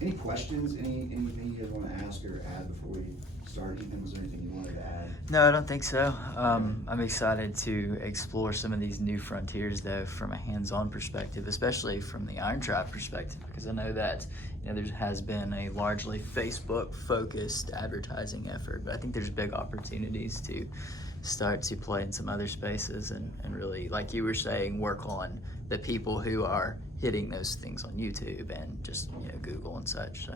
Any questions, anything you guys wanna ask or add before we start? Ethan, was there anything you wanted to add? No, I don't think so. I'm excited to explore some of these new frontiers, though, from a hands-on perspective, especially from the Iron Tribe perspective, because I know that there has been a largely Facebook-focused advertising effort, but I think there's big opportunities to start to play in some other spaces and really, like you were saying, work on the people who are hitting those things on YouTube and just Google and such. So.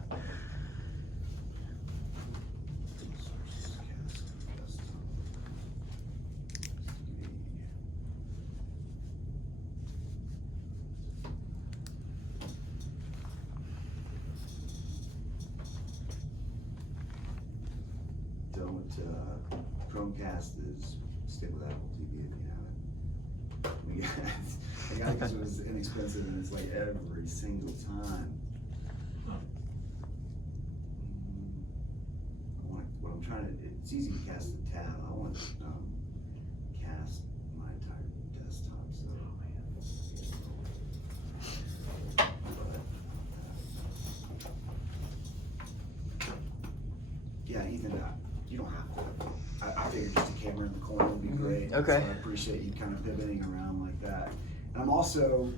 Chromecast is stick with Apple TV if you haven't. I got it because it was inexpensive and it's like every single time. It's easy to cast the tab. I want to cast my entire desktop. So, yeah, Ethan, you don't have to. I figured just a camera in the corner would be great. Okay. So I appreciate you kind of pivoting around like that. And I'm also,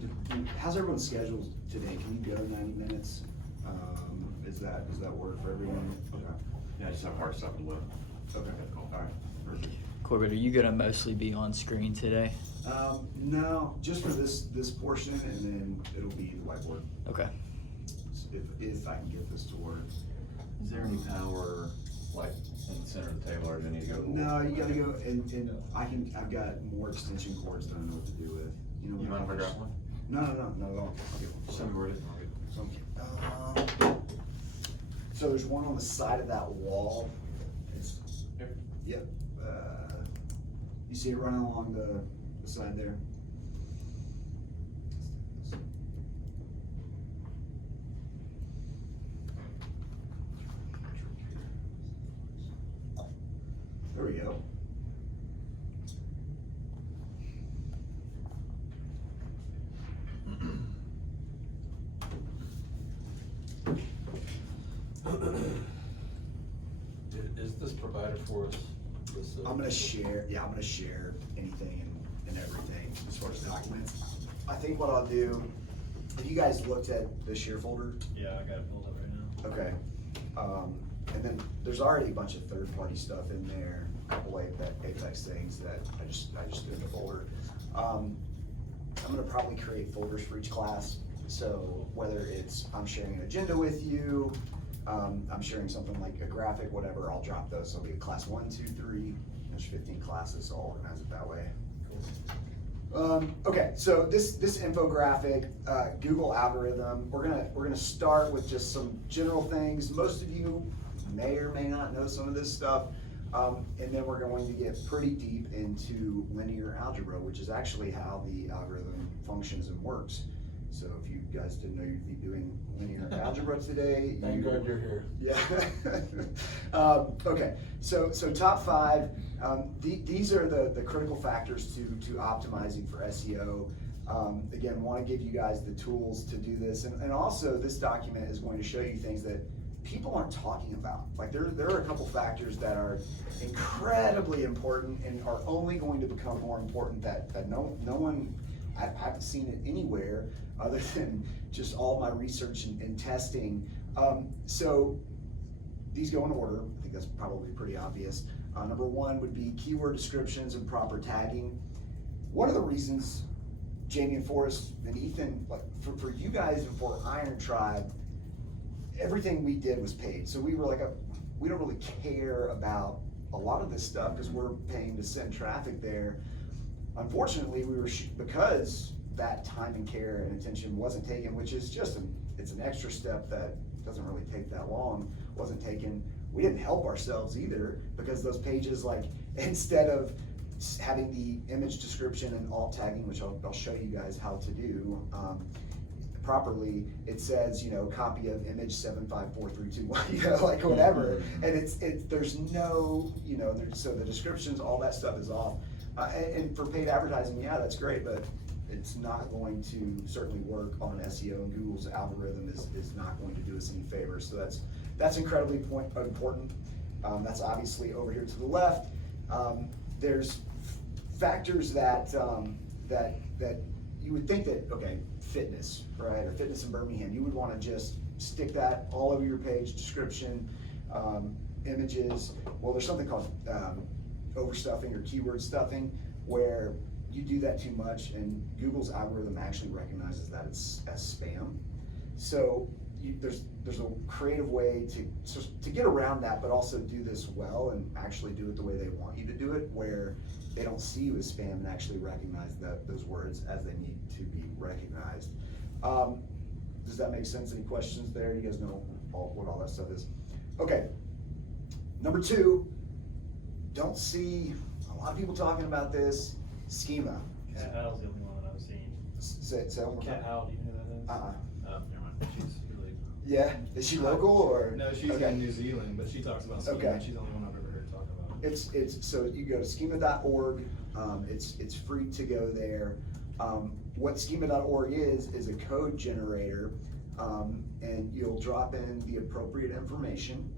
how's everyone's schedule today? Can you go 90 minutes? Does that work for everyone? Okay. Yeah, I just have hard stuff to live. Okay. All right. Perfect. Corbett, are you gonna mostly be on screen today? No, just for this portion, and then it'll be the whiteboard. Okay. If I can get this to work. Is there any power, like, in the center of the table, or do I need to go? No, you gotta go, and I've got more extension cords than I know what to do with. You mind if I grab one? No, not at all. I'll get one. Show me where it is. So there's one on the side of that wall. It's, Here. yep. You see it running along the side there? There we go. Is this provided for us? I'm gonna share anything and everything as far as documents. I think what I'll do, have you guys looked at the share folder? Yeah, I got it pulled up right now. Okay. And then there's already a bunch of third-party stuff in there, a couple Apex things that I just threw in the folder. I'm gonna probably create folders for each class. So whether it's I'm sharing an agenda with you, I'm sharing something like a graphic, whatever, I'll drop those. So it'll be a class 1, 2, 3. There's 15 classes, so I'll organize it that way. Okay, so this infographic, Google algorithm, we're gonna start with just some general things. Most of you may or may not know some of this stuff, and then we're going to get pretty deep into linear algebra, which is actually how the algorithm functions and works. So if you guys didn't know you'd be doing linear algebra today. Thank God you're here. Yeah. Okay, so top 5, these are the critical factors to optimizing for SEO. Again, want to give you guys the tools to do this, and also this document is going to show you things that people aren't talking about. Like there are a couple factors that are incredibly important and are only going to become more important that no one, I haven't seen it anywhere other than just all my research and testing. So these go in order. I think that's probably pretty obvious. Number 1 would be keyword descriptions and proper tagging. One of the reasons, Jamie and Forrest and Ethan, like for you guys and for Iron Tribe, everything we did was paid. So we were like, we don't really care about a lot of this stuff because we're paying to send traffic there. Unfortunately, we were because that time and care and attention wasn't taken, which is just it's an extra step that doesn't really take that long, wasn't taken. We didn't help ourselves either because those pages, like instead of having the image description and alt tagging, which I'll show you guys how to do properly, it says, copy of image 754321, like whatever, and there's no, so the descriptions, all that stuff is off. And for paid advertising, yeah, that's great, but it's not going to certainly work on SEO, and Google's algorithm is not going to do us any favors. So that's incredibly important. That's obviously over here to the left. There's factors that you would think that, okay, fitness, right, or fitness in Birmingham, you would want to just stick that all over your page, description, images. Well, there's something called overstuffing or keyword stuffing, where you do that too much and Google's algorithm actually recognizes that it's as spam. So there's a creative way to get around that, but also do this well and actually do it the way they want you to do it, where they don't see you as spam and actually recognize those words as they need to be recognized. Does that make sense? Any questions there? You guys know what all that stuff is? Okay. Number 2, don't see a lot of people talking about this, schema. Cat Owl's the only one that I've seen. Say it one more Cat time. Owl, do you know who that is? Uh-uh. Never mind. She's really. Yeah, is she local or? No, she's okay. in New Zealand, but she talks about schema. Okay. She's the only one I've ever heard talk about it. It's so you go to schema.org. It's free to go there. What schema.org is a code generator, and you'll drop in the appropriate information.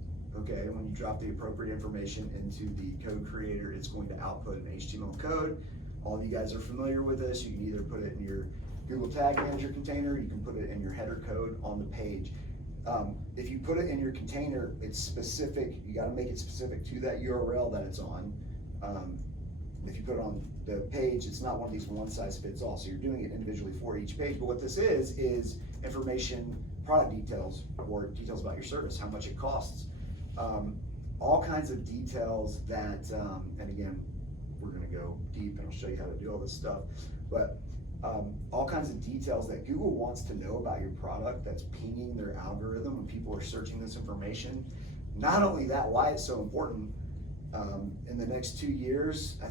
Okay, when you drop the appropriate information into the code creator, it's going to output an HTML code. All of you guys are familiar with this. You can either put it in your Google Tag Manager container, you can put it in your header code on the page. If you put it in your container, it's specific. You got to make it specific to that URL that it's on. If you put it on the page, it's not one of these one-size-fits-all. So you're doing it individually for each page. But what this is information, product details, or details about your service, how much it costs. All kinds of details that, and again, we're gonna go deep and I'll show you how to do all this stuff, but all kinds of details that Google wants to know about your product that's pinging their algorithm when people are searching this information. Not only that, why it's so important, in the next 2 years, I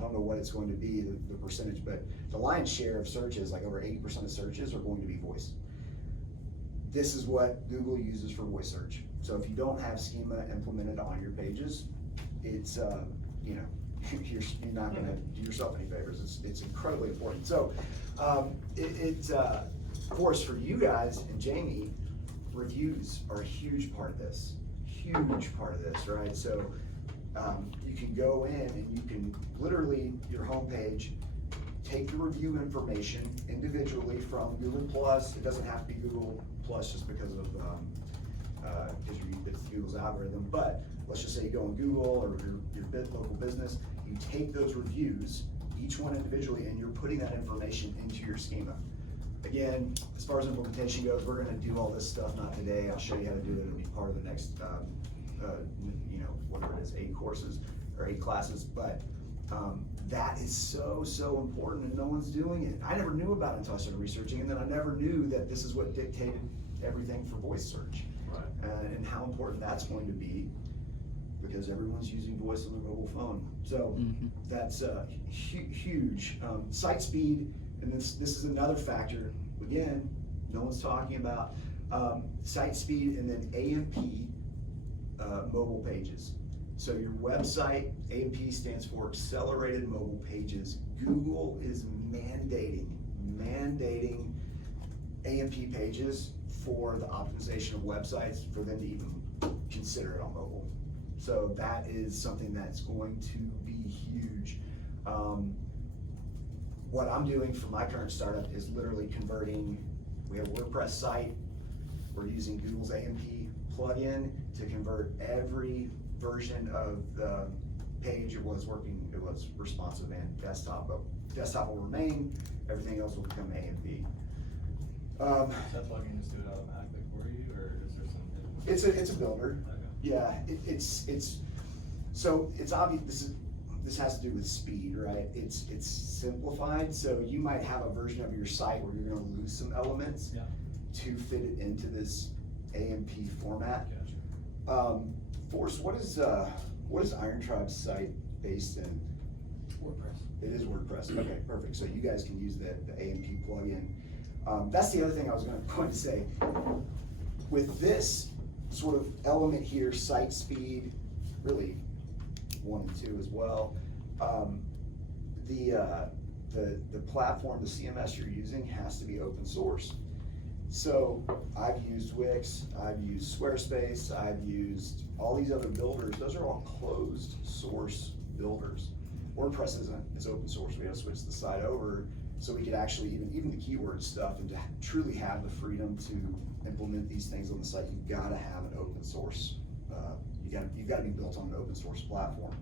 don't know what it's going to be, the percentage, but the lion's share of searches, like over 80% of searches, are going to be voice. This is what Google uses for voice search. So if you don't have schema implemented on your pages, it's you're not going to do yourself any favors. It's incredibly important. So of course, for you guys and Jamie, reviews are a huge part of this. Huge part of this, right? So you can go in and you can literally, your homepage, take the review information individually from Google Plus. It doesn't have to be Google Plus just because of it's Google's algorithm. But let's just say you go on Google or your local business, you take those reviews, each one individually, and you're putting that information into your schema. Again, as far as implementation goes, we're going to do all this stuff, not today. I'll show you how to do it. It'll be part of the next, whatever it is, 8 courses or 8 classes. But that is so important, and no one's doing it. I never knew about it until I started researching, and then I never knew that this is what dictated everything for voice search. Right. And how important that's going to be, because everyone's using voice on their mobile phone. So that's huge. Site speed, and this is another factor. Again, no one's talking about site speed, and then AMP mobile pages. So your website, AMP stands for Accelerated Mobile Pages. Google is mandating AMP pages for the optimization of websites for them to even consider it on mobile. So that is something that's going to be huge. What I'm doing for my current startup is literally converting. We have a WordPress site. We're using Google's AMP plugin to convert every version of the page. It was responsive and desktop, but desktop will remain. Everything else will become AMP. Does that plugin just do it automatically for you, or is there something? It's a builder. Okay. Yeah, so it's obvious. This has to do with speed, right? It's simplified, so you might have a version of your site where you're going to lose some elements to fit it into this AMP format. Gotcha. Forrest, what is Iron Tribe's site based in? WordPress. It is WordPress. Okay, perfect. So you guys can use the AMP plugin. That's the other thing I was going to say. With this sort of element here, site speed, really 1 and 2 as well. the platform, the CMS you're using has to be open source. So I've used Wix, I've used Squarespace, I've used all these other builders. Those are all closed source builders. WordPress isn't, it's open source. We had to switch the site over so we could actually, even the keyword stuff, and to truly have the freedom to implement these things on the site, you've gotta have an open source. You've gotta be built on an open source platform.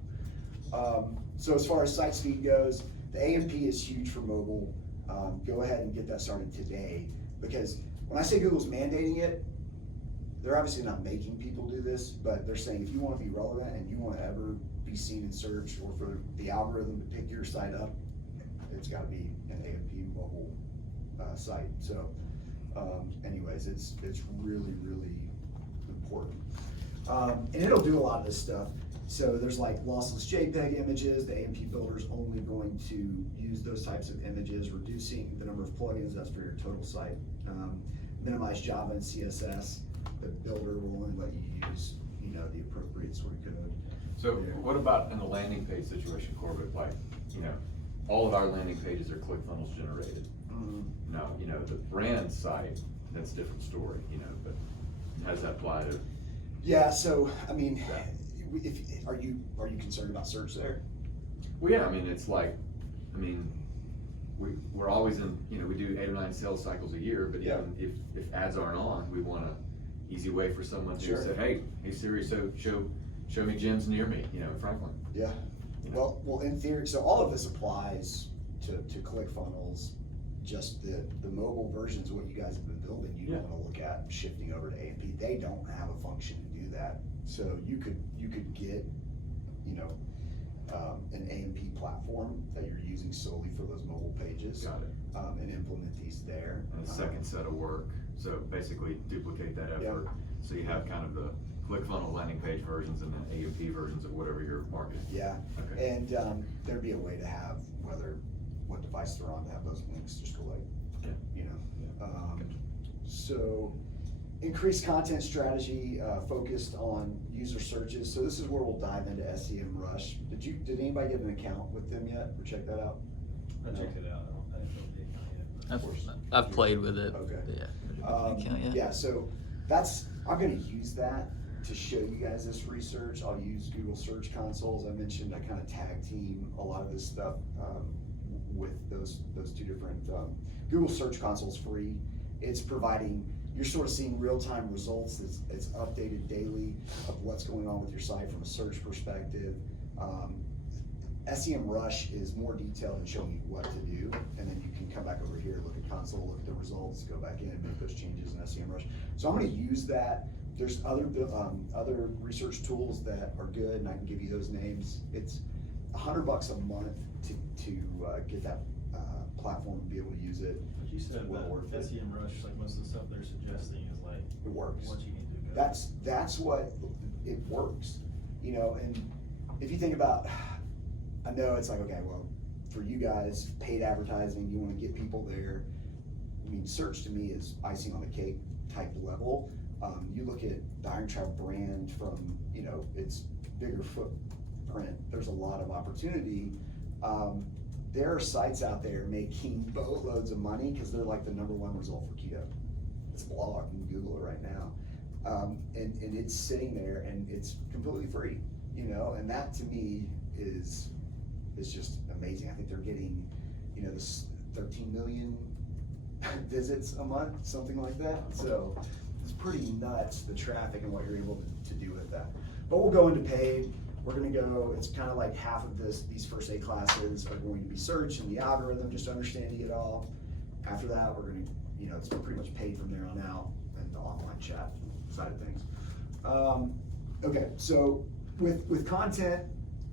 So as far as site speed goes, the AMP is huge for mobile. Go ahead and get that started today, because when I say Google's mandating it, they're obviously not making people do this, but they're saying if you wanna be relevant and you wanna ever be seen in search, or for the algorithm to pick your site up, it's gotta be an AMP mobile site. So anyways, it's really, really important. And it'll do a lot of this stuff. So there's like lossless JPEG images. The AMP builder's only going to use those types of images, reducing the number of plugins. That's for your total site. Minimize Java and CSS. The builder will only let you use, the appropriate sort of code. So what about in the landing page situation, Corbett? Like, all of our landing pages are ClickFunnels generated. Now, the brand site, that's a different story, but how does that apply to? Yeah, so, I mean, are you concerned about search there? Well, yeah, it's like, we're always in, we do 8 or 9 sales cycles a year, but Yeah. even if ads aren't on, we want a easy way for someone to Sure. say, hey Siri, so show me gyms near me, in Franklin. Yeah. Well, in theory, so all of this applies to ClickFunnels. Just the mobile versions of what you guys have been building, you don't want to look at shifting over to AMP. They don't have a function to do that. So you could get, an AMP platform that you're using solely for those mobile pages. Got it. And implement these there. And a second set of work, so basically duplicate that effort. Yeah. So you have kind of the ClickFunnels landing page versions and the AMP versions of whatever you're marketing. Yeah, Okay. and there'd be a way to have, what device they're on, to have those links just go like, So, increased content strategy focused on user searches. So this is where we'll dive into SEMrush. Did anybody get an account with them yet, or check that out? I checked it out, I didn't build the account yet. I've played with it. Okay. Yeah. Yeah, so I'm gonna use that to show you guys this research. I'll use Google Search Console. As I mentioned, I kind of tag team a lot of this stuff with those two different, Google Search Console's free. It's providing, you're sort of seeing real-time results. It's updated daily of what's going on with your site from a search perspective. SEMrush is more detailed and showing you what to do, and then you can come back over here, look at console, look at the results, go back in and make those changes in SEMrush. So I'm gonna use that. There's other research tools that are good, and I can give you those names. It's $100 a month to get that platform and be able to use it. But you said Well that worth it. SEMrush, like most of the stuff they're suggesting is like. It works. What you need to go. That's what, it works, and if you think about, I know it's like, okay, well, for you guys, paid advertising, you wanna get people there. Search to me is icing on the cake type level. You look at the Iron Trap brand from, its bigger footprint, there's a lot of opportunity. There are sites out there making boatloads of money because they're like the #1 result for keto. It's a blog, you can Google it right now. And it's sitting there and it's completely free, and that to me is just amazing. I think they're getting, this 13 million visits a month, something like that. So it's pretty nuts, the traffic and what you're able to do with that. But we'll go into paid. We're gonna go, it's kind of like half of these first 8 classes are going to be search and the algorithm, just understanding it all. After that, we're gonna, it's pretty much paid from there on out, and the online chat side of things. Okay, so with content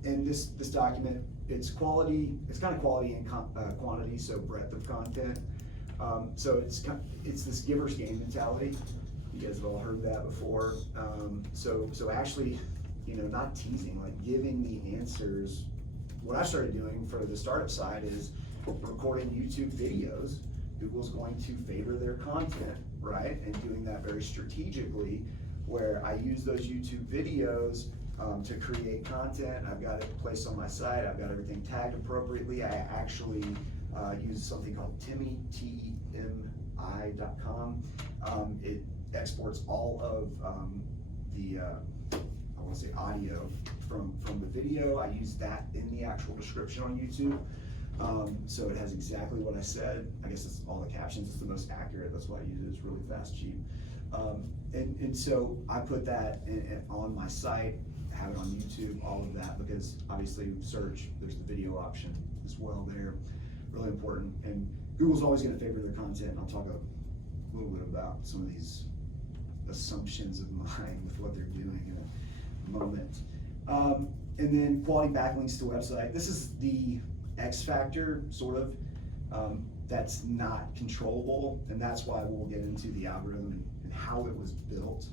in this document, it's quality, it's kind of quality and quantity, so breadth of content. So it's this giver's gain mentality. You guys have all heard that before. So actually, not teasing, like giving the answers. What I started doing for the startup side is recording YouTube videos. Google's going to favor their content, right? And doing that very strategically, where I use those YouTube videos to create content. I've got it placed on my site. I've got everything tagged appropriately. I actually use something called Temi, TEMI.com. It exports all of the, I want to say audio from the video. I use that in the actual description on YouTube. So it has exactly what I said. I guess it's all the captions. It's the most accurate. That's why I use it. It's really fast, cheap. And so I put that on my site, have it on YouTube, all of that, because obviously search, there's the video option as well there. Really important. And Google's always going to favor their content, and I'll talk a little bit about some of these assumptions of mine with what they're doing in a moment. And then quality backlinks to website. This is the X factor, sort of, that's not controllable, and that's why we'll get into the algorithm and how it was built.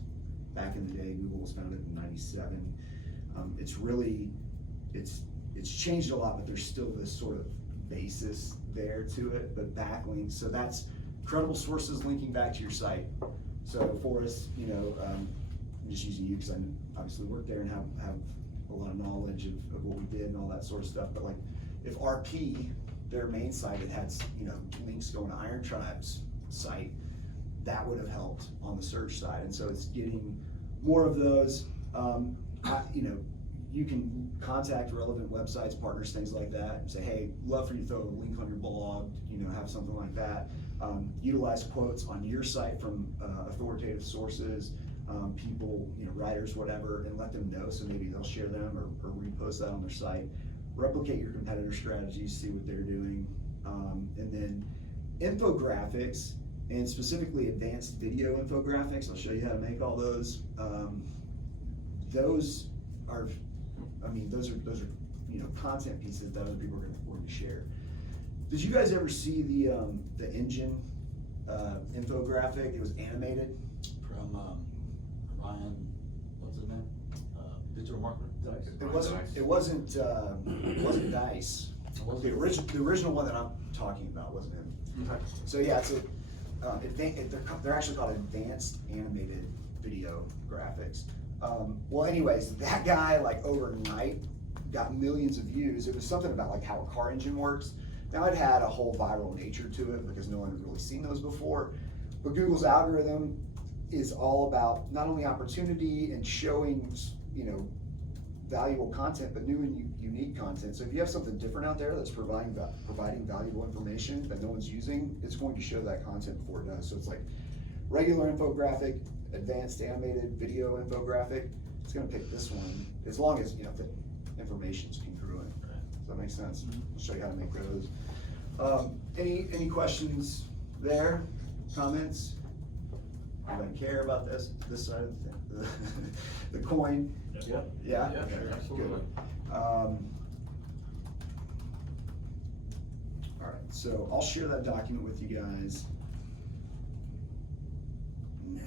Back in the day, Google was founded in '97. It's really, it's changed a lot, but there's still this sort of basis there to it. But backlinks, so that's credible sources linking back to your site. So for us, you know, I'm just using you because I obviously work there and have a lot of knowledge of what we did and all that sort of stuff. But like, if RP, their main site, it had, you know, links going to Iron Tribe's site, that would have helped on the search side. And so it's getting more of those. You know, you can contact relevant websites, partners, things like that, and say, hey, love for you to throw a link on your blog, you know, have something like that. Utilize quotes on your site from authoritative sources, people, you know, writers, whatever, and let them know, so maybe they'll share them or repost that on their site. Replicate your competitor strategies, see what they're doing. And then infographics, and specifically advanced video infographics. I'll show you how to make all those. Those are, I mean, those are you know, content pieces that other people are going to share. Did you guys ever see the engine infographic? It was animated. From Ryan, what's his name? Digital marketer. It wasn't Dice. The original one that I'm talking about wasn't him. Okay. So yeah, it's they're actually called advanced animated video graphics. Well, anyways, that guy, like, overnight got millions of views. It was something about like how a car engine works. Now, it had a whole viral nature to it because no one had really seen those before. But Google's algorithm is all about not only opportunity and showing, you know, valuable content, but new and unique content. So if you have something different out there that's providing valuable information that no one's using, it's going to show that content before it does. So it's like regular infographic, advanced animated video infographic. It's going to pick this one as long as, you know, the information's congruent. Does that make sense? Mm-hmm. I'll show you how to make those. Any questions there? Comments? Anybody care about this side of the thing? The coin? Yep. Yeah? Yeah, Okay, sure, good. absolutely. All right, so I'll share that document with you guys now.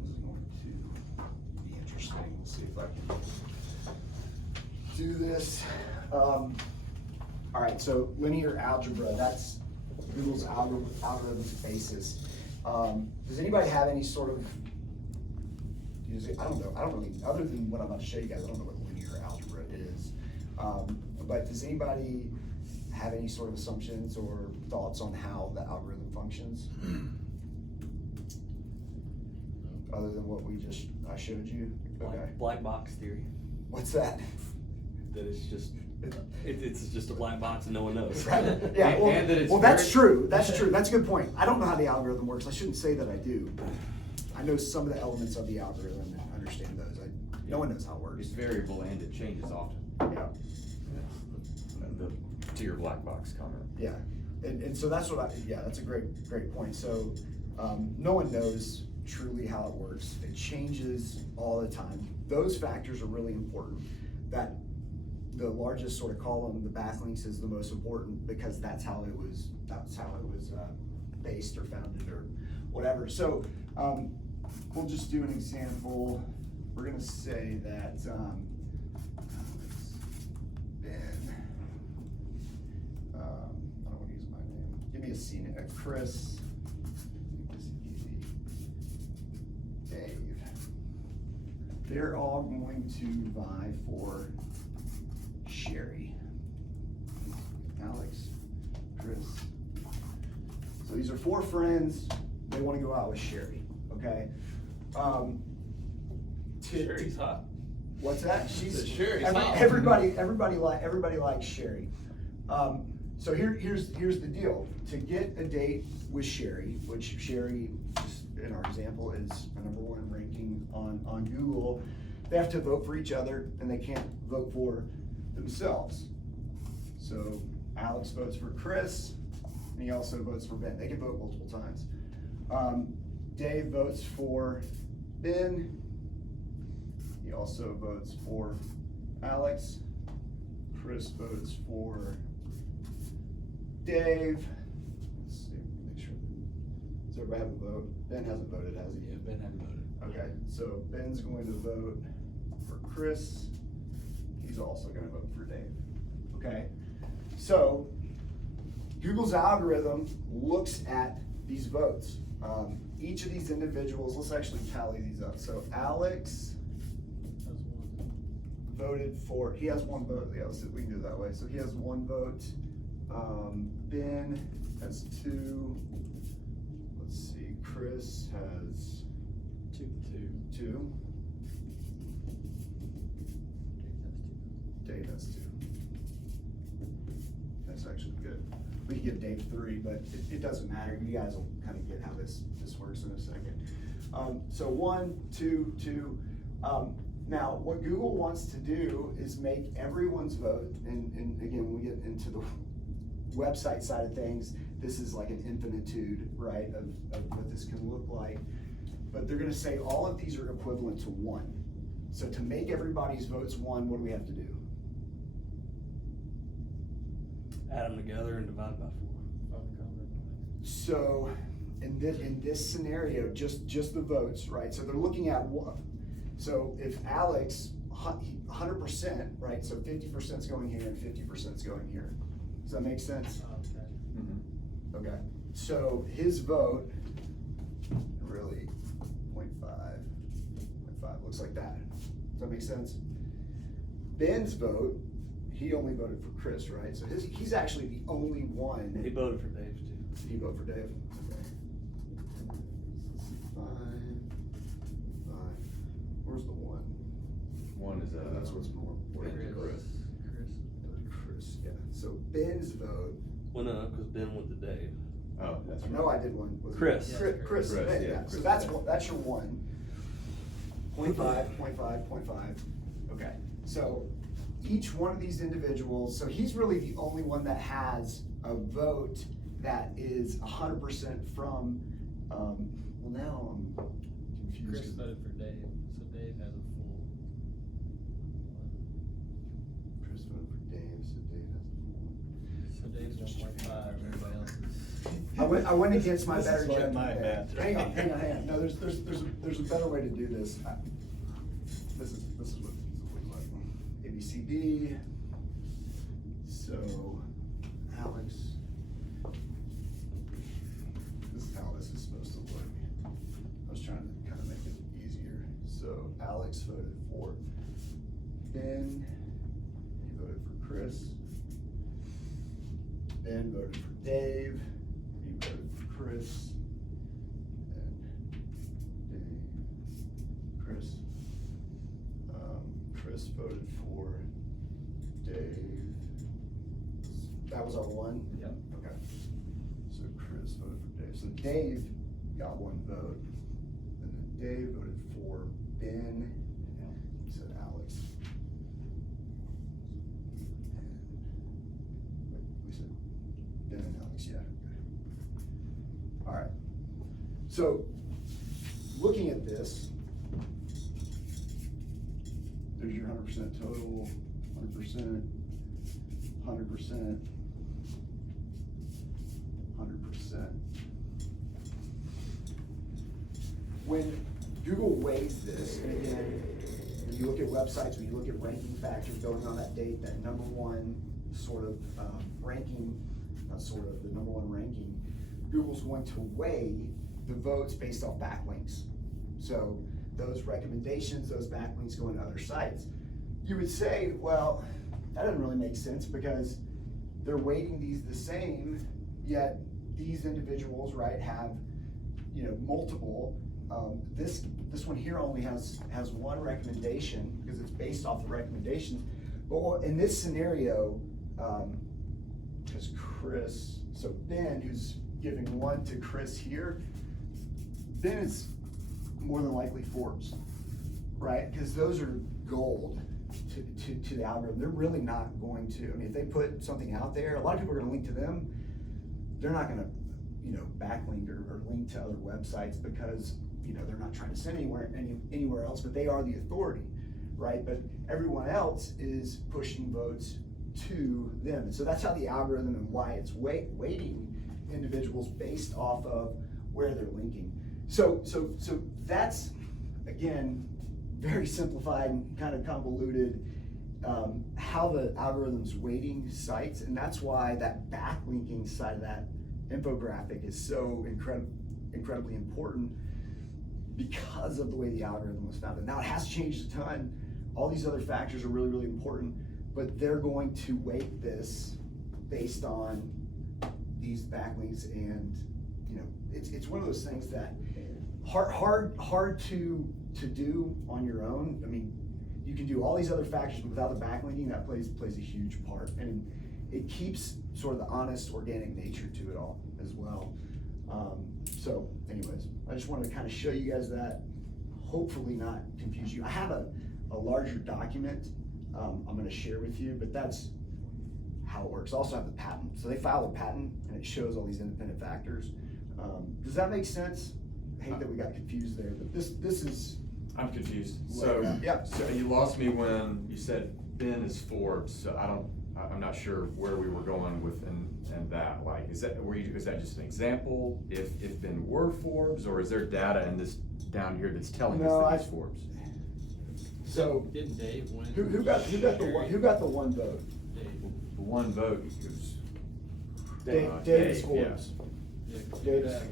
This is going to be interesting. We'll see if I can do this. All right, so linear algebra, that's Google's algorithm's basis. Does anybody have any sort of, I don't really, other than what I'm about to show you guys, I don't know what linear algebra is. But does anybody have any sort of assumptions or thoughts on how the algorithm functions? Other than what I showed you? Okay. Black box theory. What's that? That it's just it's just a black box and no one knows. Yeah, well, And that it's that's very- true. That's true. That's a good point. I don't know how the algorithm works. I shouldn't say that I do. I know some of the elements of the algorithm and understand those. No one knows how it works. It's variable and it changes often. Yeah. To your black box comment. Yeah, and so that's what that's a great point. So no one knows truly how it works. It changes all the time. Those factors are really important. That the largest sort of column, the backlinks, is the most important because that's how it was based or founded or whatever. So we'll just do an example. We're gonna say that Ben. I don't want to use my name. Give me a scene. Chris. Make this easy. Dave. They're all going to vie for Sherry. Alex, these are 4 friends, they wanna go out with Sherry, okay? Sherry's hot. What's that? She's Sherry's hot. everybody likes Sherry. So here's the deal. To get a date with Sherry, which Sherry, just in our example, is a #1 ranking on Google, they have to vote for each other and they can't vote for themselves. So Alex votes for Chris, and he also votes for Ben. They can vote multiple times. Dave votes for Ben. He also votes for Alex. Chris votes for Dave. Let's see, make sure. Does everybody have a vote? Ben hasn't voted, has he? Yeah, Ben hadn't voted. Okay, so Ben's going to vote for Chris. He's also gonna vote for Dave. Okay, so Google's algorithm looks at these votes. Each of these individuals, let's actually tally these up. So Alex voted for, he has 1 vote, yeah, we can do it that way. So he has 1 vote. Ben has 2. Let's see, Chris has 2. Dave has 2. That's actually good. We can give Dave 3, but it doesn't matter. You guys will kind of get how this works in a second. So 1, 2, 2. Now, what Google wants to do is make everyone's vote, and again, when we get into the website side of things, this is like an infinitude, right, of what this can look like. But they're gonna say all of these are equivalent to 1. So to make everybody's votes 1, what do we have to do? Add them together and divide by 4. So in this scenario, just the votes, right? So they're looking at what? So if Alex, 100%, right? So 50% is going here and 50% is going here. Does that make sense? Okay. So his vote, really, 0.5 looks like that. Does that make sense? Ben's vote, he only voted for Chris, right? So he's actually the only one. He voted for Dave too. He voted for Dave? Okay. 5. Where's the 1? 1 is, That's what's more important. Chris. Chris, yeah. So Ben's vote. Well, no, because Ben went to Dave. Oh, that's right. No, I did 1. Was it Chris. Chris, Chris, yeah. yeah, So Chris. that's your 1. 0.5, 0.5, 0.5. Okay. So each one of these individuals, so he's really the only one that has a vote that is 100% from, well, now I'm confused. Chris voted for Dave, so Dave has a full. Chris voted for Dave, so Dave has a So Dave's 1.5, everybody else is. I went against my This better is why judgment my there. math- Hang on. No, there's a better way to do this. This is what it looks like. A, B, C, D. So, Alex. This is how this is supposed to look. I was trying to kind of make it easier. So, Alex voted for Ben. He voted for Chris. Ben voted for Dave. He voted for Chris. And Dave, Chris. Chris voted for Dave. That was our 1? Yep. Okay. So Chris voted for Dave. So Dave got 1 vote. And then Dave voted for Ben. He said Alex. And, wait, we said Ben and Alex, yeah. Okay. All right. So looking at this, there's your 100% total, 100%, 100%, 100%. When Google weighs this, and again, when you look at websites, when you look at ranking factors going on that date, that #1 sort of ranking, not sort of, the #1 ranking, Google's going to weigh the votes based off backlinks. So those recommendations, those backlinks going to other sites. You would say, well, that doesn't really make sense because they're weighting these the same, yet these individuals, right, have, you know, multiple. This one here only has one recommendation because it's based off the recommendations. But in this scenario, because Chris, so Ben, who's giving one to Chris here, Ben is more than likely Forbes, right? Because those are gold to the algorithm. They're really not going to, I mean, if they put something out there, a lot of people are gonna link to them. They're not gonna, you know, backlink or link to other websites because, you know, they're not trying to send anywhere else, but they are the authority, right? But everyone else is pushing votes to them. And so that's how the algorithm and why it's weighting individuals based off of where they're linking. So that's, again, very simplified and kind of convoluted, how the algorithm's weighting sites, and that's why that backlinking side of that infographic is so incredibly important because of the way the algorithm was founded. Now it has changed a ton. All these other factors are really, really important, but they're going to weight this based on these backlinks, and you know, it's one of those things that hard to do on your own. I mean, you can do all these other factors, but without the backlinking, that plays a huge part, and it keeps sort of the honest, organic nature to it all as well. So anyways, I just wanted to kind of show you guys that, hopefully not confuse you. I have a larger document I'm gonna share with you, but that's how it works. I also have the patent. So they filed a patent and it shows all these independent factors. Does that make sense? I hate that we got confused there, but this is. I'm confused. So, yeah. So you lost me when you said Ben is Forbes, so I'm not sure where we were going with and that, like, is that just an example if Ben were Forbes, or is there data in this down here that's telling us that he's Forbes? So Didn't Dave win? who got the one vote? Dave. The one vote was Dave is Forbes. Yeah,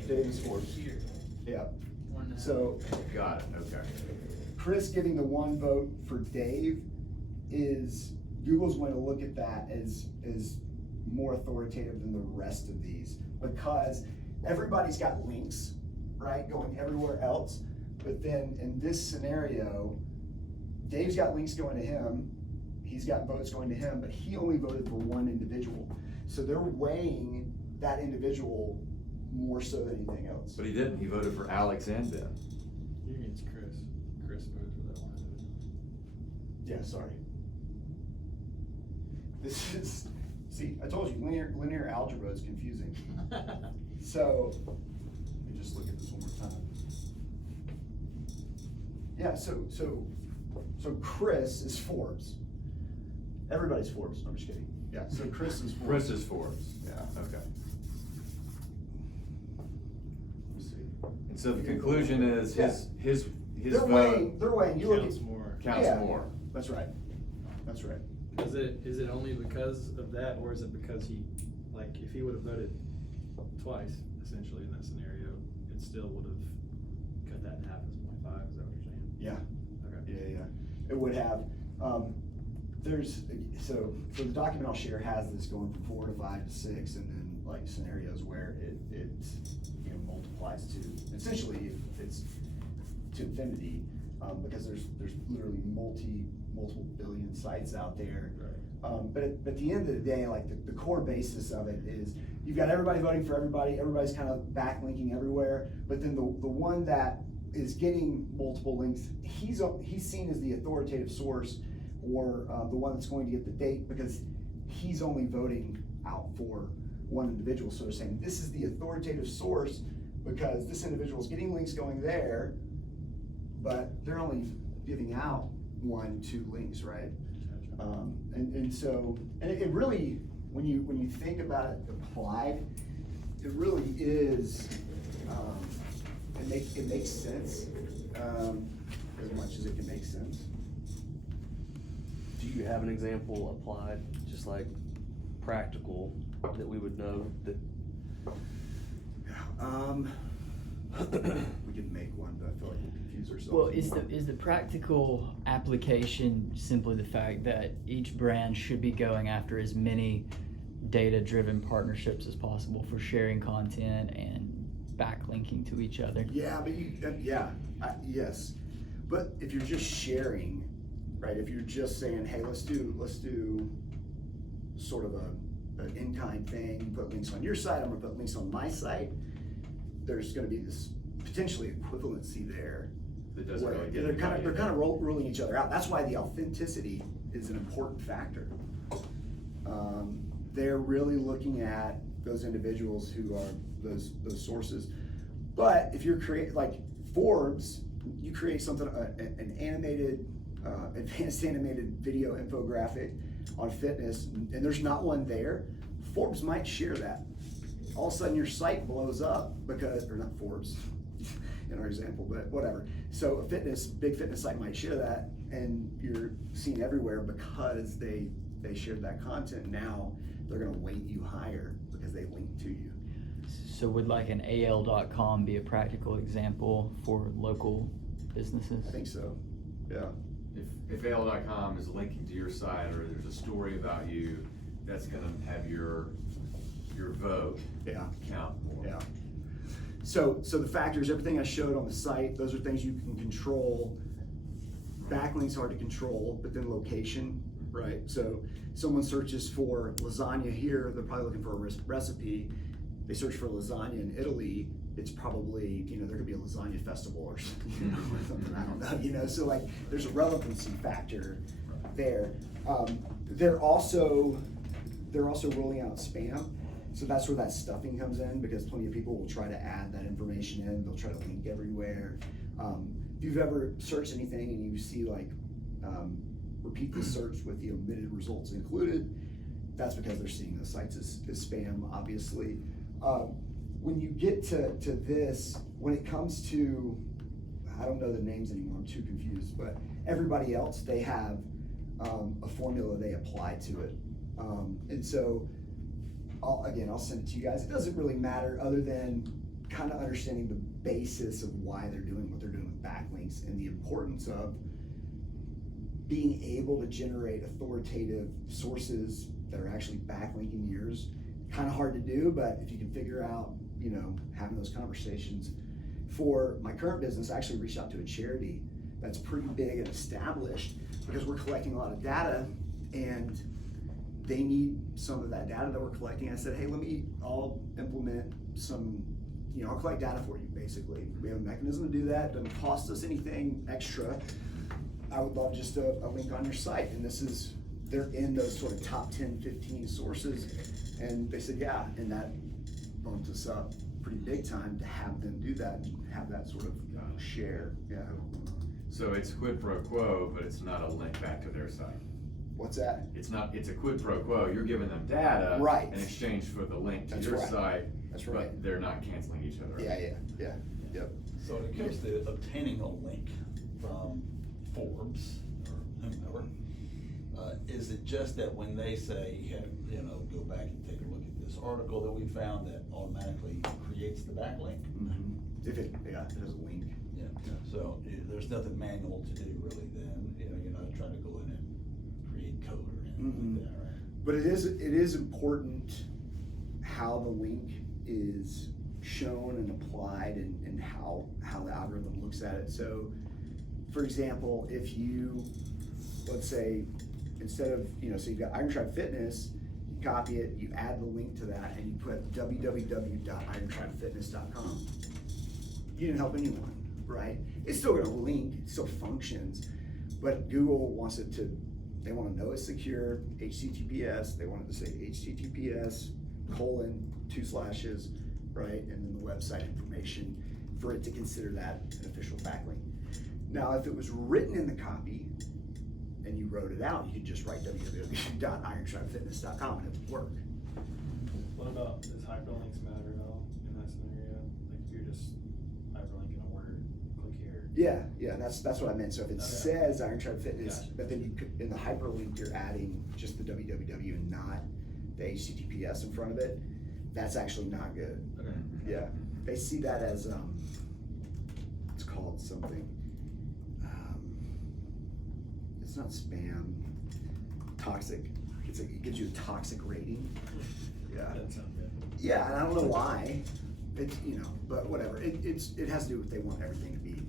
Dave is Forbes. Here. Yeah. One, So got it, okay. Chris getting the one vote for Dave is, Google's going to look at that as more authoritative than the rest of these, because everybody's got links, right, going everywhere else. But then in this scenario, Dave's got links going to him, he's got votes going to him, but he only voted for one individual. So they're weighing that individual more so than anything else. But he didn't, he voted for Alex and Ben. You're against Chris. Chris voted for that one. Yeah, sorry. This is, see, I told you, linear algebra is confusing. So, let me just look at this one more time. Yeah, so Chris is Forbes. Everybody's Forbes, I'm just kidding. Yeah, so Chris is Forbes. Chris is Forbes. Yeah. Okay. Let's see. And so the conclusion is his They're vote weighing, you look Counts at, more. counts Yeah. more. that's right, that's right. Is it only because of that, or is it because he, like, if he would have voted twice, essentially, in that scenario, it still would have cut that in half as 0.5, is that what you're saying? Yeah. Okay. Yeah, it would have. So the document I'll share has this going from 4 to 5 to 6, and then like scenarios where it you know, multiplies to, essentially it's to infinity, because there's literally multiple billion sites out there. Right. But at the end of the day, like the core basis of it is you've got everybody voting for everybody, everybody's kind of backlinking everywhere, but then the one that is getting multiple links, he's seen as the authoritative source, or the one that's going to get the date, because he's only voting out for one individual. So they're saying this is the authoritative source because this individual is getting links going there, but they're only giving out 1-2 links, right? And it really, when you think about it applied, it really is, it makes sense, as much as it can make sense. Do you have an example applied, just like practical, that we would know that? We can make one, but I feel like we'll confuse ourselves. Well, more. is the practical application simply the fact that each brand should be going after as many data-driven partnerships as possible for sharing content and backlinking to each other. Yeah, but yes. But if you're just sharing, right, if you're just saying, hey, let's do sort of an in-kind thing, you put links on your site, I'm gonna put links on my site, there's gonna be this potentially equivalency there. That doesn't where really get they're kind anybody. of ruling each other out. That's why the authenticity is an important factor. They're really looking at those individuals who are those sources. But if you're like Forbes, you create something, an animated, advanced animated video infographic on fitness, and there's not one there, Forbes might share that. All of a sudden your site blows up because, or not Forbes in our example, but whatever. So a big fitness site might share that, and you're seen everywhere because they shared that content. Now they're gonna weight you higher because they link to you. So would like an AL.com be a practical example for local businesses? I think so, yeah. If AL.com is linking to your site, or there's a story about you, that's gonna have your vote Yeah. count more. Yeah. So the factors, everything I showed on the site, those are things you can control. Backlinks hard to control, but then location, right? So someone searches for lasagna here, they're probably looking for a recipe. They search for lasagna in Italy, it's probably, there could be a lasagna festival or something, I don't know, so like there's a relevancy factor there. They're also rolling out spam. So that's where that stuffing comes in, because plenty of people will try to add that information in, they'll try to link everywhere. If you've ever searched anything and you see like, repeat the search with the omitted results included, that's because they're seeing the sites as spam, obviously. When you get to this, when it comes to, I don't know the names anymore, I'm too confused, but everybody else, they have a formula they apply to it. And so, I'll send it to you guys. It doesn't really matter other than kind of understanding the basis of why they're doing what they're doing with backlinks and the importance of being able to generate authoritative sources that are actually backlinking yours. Kind of hard to do, but if you can figure out, having those conversations. For my current business, I actually reached out to a charity that's pretty big and established because we're collecting a lot of data and they need some of that data that we're collecting. I said, hey, I'll implement some, I'll collect data for you, basically. We have a mechanism to do that, doesn't cost us anything extra. I would love just a link on your site, and they're in those sort of top 10, 15 sources, and they said, yeah, and that bumped us up pretty big time to have them do that and have that sort of share, yeah. So it's quid pro quo, but it's not a link back to their site. What's that? It's a quid pro quo, you're giving them data Right. in exchange for the link to That's your right. site. That's right. But they're not canceling each other out. Yeah. So when it comes to obtaining a link from Forbes or whomever, is it just that when they say, go back and take a look at this article that we found, that automatically creates the backlink? Mm-hmm. If it has a link. Yeah, so there's nothing manual to do really then, you're not trying to go in and create code or anything like that, right? But it is important how the link is shown and applied and how the algorithm looks at it. So for example, if you, let's say, instead of, so you've got Iron Tribe Fitness, you copy it, you add the link to that, and you put www.irontribefitness.com. You didn't help anyone, right? It's still gonna link, it still functions, but Google wants it to, they wanna know it's secure, HTTPS, they want it to say HTTPS, : 2 slashes, right? And then the website information for it to consider that an official backlink. Now, if it was written in the copy and you wrote it out, you could just write www.irontribefitness.com and it would work. What about, does hyperlinks matter at all in that scenario? Like if you're just hyperlinking a word, click here. Yeah, that's what I meant. So if it says Iron Tribe Fitness, Gotcha. but then you could, in the hyperlink, you're adding just the www and not the HTTPS in front of it, that's actually not good. Okay. Yeah, they see that as, it's called something, it's not spam, toxic. I it gives you a toxic rating. Yeah. Doesn't sound good. Yeah, and I don't know why. It's, but whatever. It has to do with they want everything to be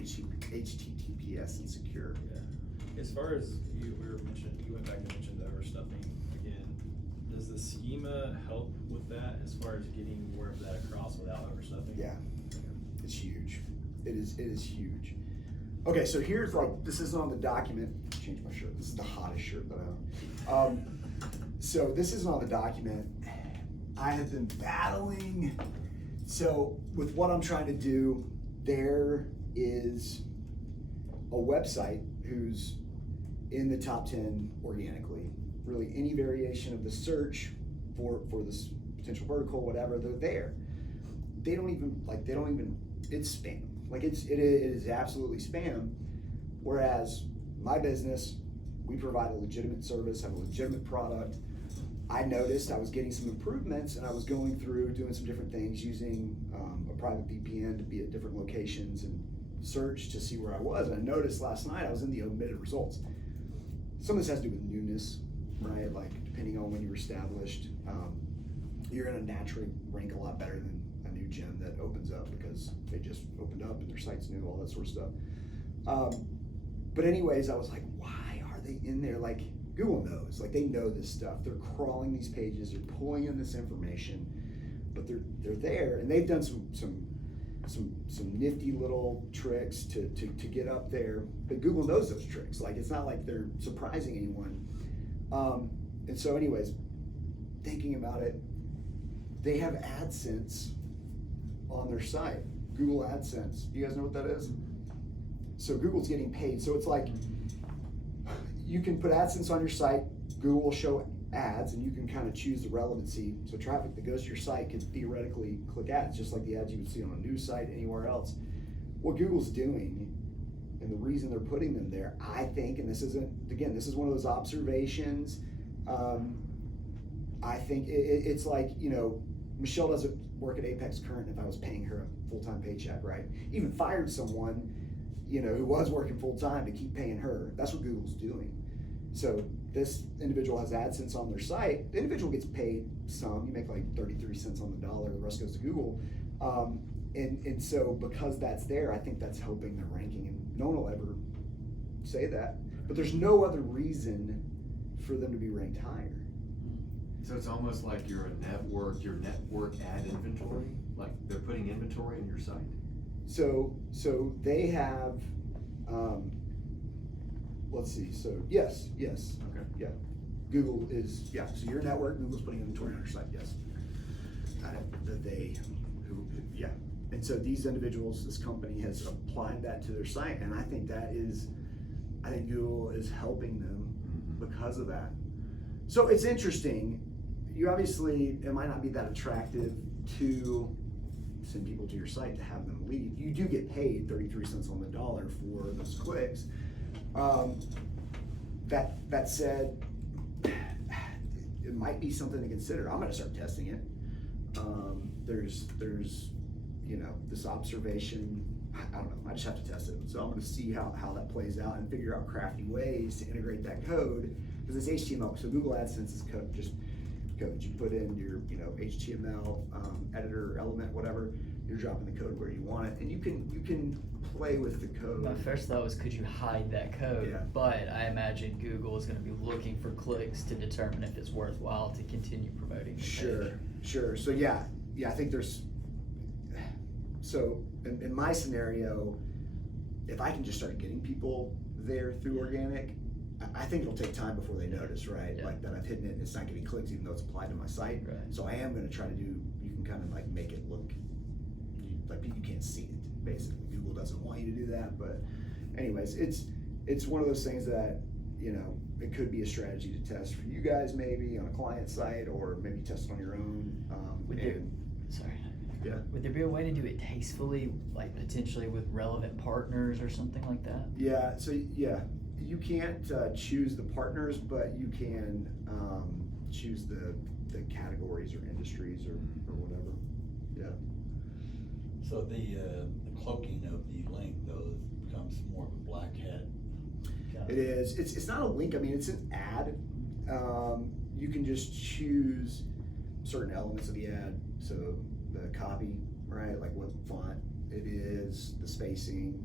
HTTPS and secure. Yeah. As far as you went back and mentioned the overstuffing again. Does the schema help with that as far as getting more of that across without overstuffing? Yeah, it's huge. It is huge. Okay, so here's this isn't on the document. Change my shirt. This is the hottest shirt that I own. So this isn't on the document. I have been battling. So with what I'm trying to do, there is a website who's in the top 10 organically. Really any variation of the search for this potential vertical, whatever, they're there. They don't even, it's spam. Like it is absolutely spam. Whereas my business, we provide a legitimate service, have a legitimate product. I noticed I was getting some improvements, and I was going through doing some different things using a private VPN to be at different locations and search to see where I was. And I noticed last night I was in the omitted results. Some of this has to do with newness, right? Like depending on when you were established, you're gonna naturally rank a lot better than a new gem that opens up because they just opened up and their site's new, all that sort of stuff. But anyways, I was like, why are they in there? Like Google knows, like they know this stuff. They're crawling these pages, they're pulling in this information, but they're there, and they've done some nifty little tricks to get up there. But Google knows those tricks. Like it's not like they're surprising anyone. And so, anyways, thinking about it, they have AdSense on their site. Google AdSense. You guys know what that is? So Google's getting paid. So it's like you can put AdSense on your site, Google will show ads, and you can kind of choose the relevancy. So traffic that goes to your site could theoretically click ads, just like the ads you would see on a news site anywhere else. What Google's doing, and the reason they're putting them there, I think, and this is one of those observations, I think it's like, Michelle doesn't work at Apex Current if I was paying her a full-time paycheck, right? Even fired someone, who was working full-time to keep paying her. That's what Google's doing. So this individual has AdSense on their site. The individual gets paid some. You make like 33 cents on the dollar. The rest goes to Google. And so because that's there, I think that's helping their ranking. And no one will ever say that. But there's no other reason for them to be ranked higher. So it's almost like your network ad inventory, like they're putting inventory in your site? So they have, let's see, so yes. Okay. Yeah. Google is, so your network, Google's putting inventory on your site, yes. And so these individuals, this company has applied that to their site, and I think Google is helping them because of that. So it's interesting. You obviously, it might not be that attractive to send people to your site to have them leave. You do get paid 33 cents on the dollar for those clicks. That said, it might be something to consider. I'm gonna start testing it. There's this observation, I don't know, I just have to test it. So I'm gonna see how that plays out and figure out crafty ways to integrate that code, because it's HTML. So Google AdSense is code, just code. You put in your HTML editor element, whatever, you're dropping the code where you want it, and you can play with the code. My first thought was, could you hide that code? Yeah. But I imagine Google is going to be looking for clicks to determine if it's worthwhile to continue promoting the page. Sure. So yeah, I think there's. So in my scenario, if I can just start getting people there through organic, I think it'll take time before they notice, right? Yeah. Like that I've hidden it and it's not getting clicks even though it's applied to my site. Right. So I am going to try to do, you can kind of like make it look like you can't see it, basically. Google doesn't want you to do that, but anyways, it's one of those things that, it could be a strategy to test for you guys maybe on a client site, or maybe test it on your own. Yeah. Would there be a way to do it tastefully, like potentially with relevant partners or something like that? Yeah, so you can't choose the partners, but you can choose the categories or industries or whatever. Yeah. So the cloaking of the link though becomes more of a black hat. It is. It's not a link. I mean, it's an ad. you can just choose certain elements of the ad. So the copy, right? Like what font it is, the spacing,